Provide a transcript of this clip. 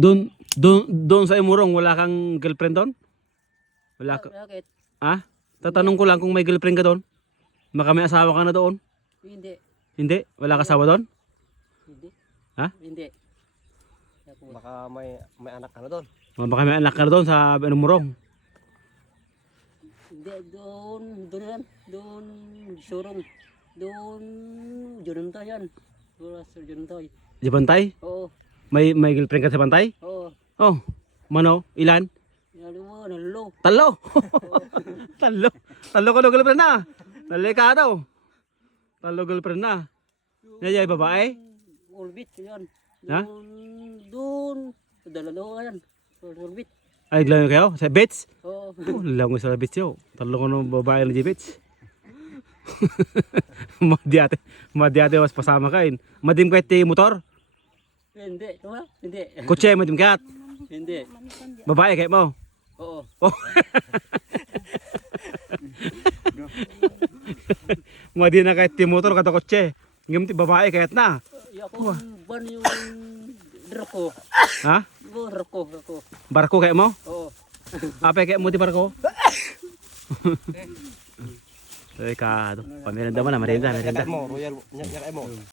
Doon sa Imurong, wala kang girlfriend doon? Wala ka. Bakit? Ah? Tatanong ko lang kung may girlfriend ka doon. Baka may asawa ka na doon. Hindi. Hindi? Wala ka asawa doon? Hindi. Ha? Hindi. Baka may anak ka na doon. Baka may anak ka na doon sa Imurong. Hindi. Doon yan. Doon. Surong. Doon. Jununtoy yan. Doon sa Jununtoy. Di Bantay? Oo. May girlfriend ka sa Bantay? Oo. Oh. Mano? Ilan? Nalo. Talo. Talo ka daw girlfriend na. Talo ka daw. Talo girlfriend na. Yan yung babae? Ulbit yan. Ha? Doon. Dalawa yan. Ulbit. Ay, lang kayo? Sa beach? Oo. Oh, lang sa beach yo. Talo ko ng babae ng beach. Madi ate was pasama kain. Madim kahit motor? Hindi. Tama? Hindi. Kotse madim kahit. Hindi. Babae kayo mo? Oo. Oh. Madi na kahit motor kata kotse. Ngam ti babae kahit na. Ako ban yung drako. Ha? Drako. Barko kayo mo? Oo. Apa kayak mo di barko? Kado. Pamerenda mo na, merenda. Nyakay mo, royal, nyakay mo.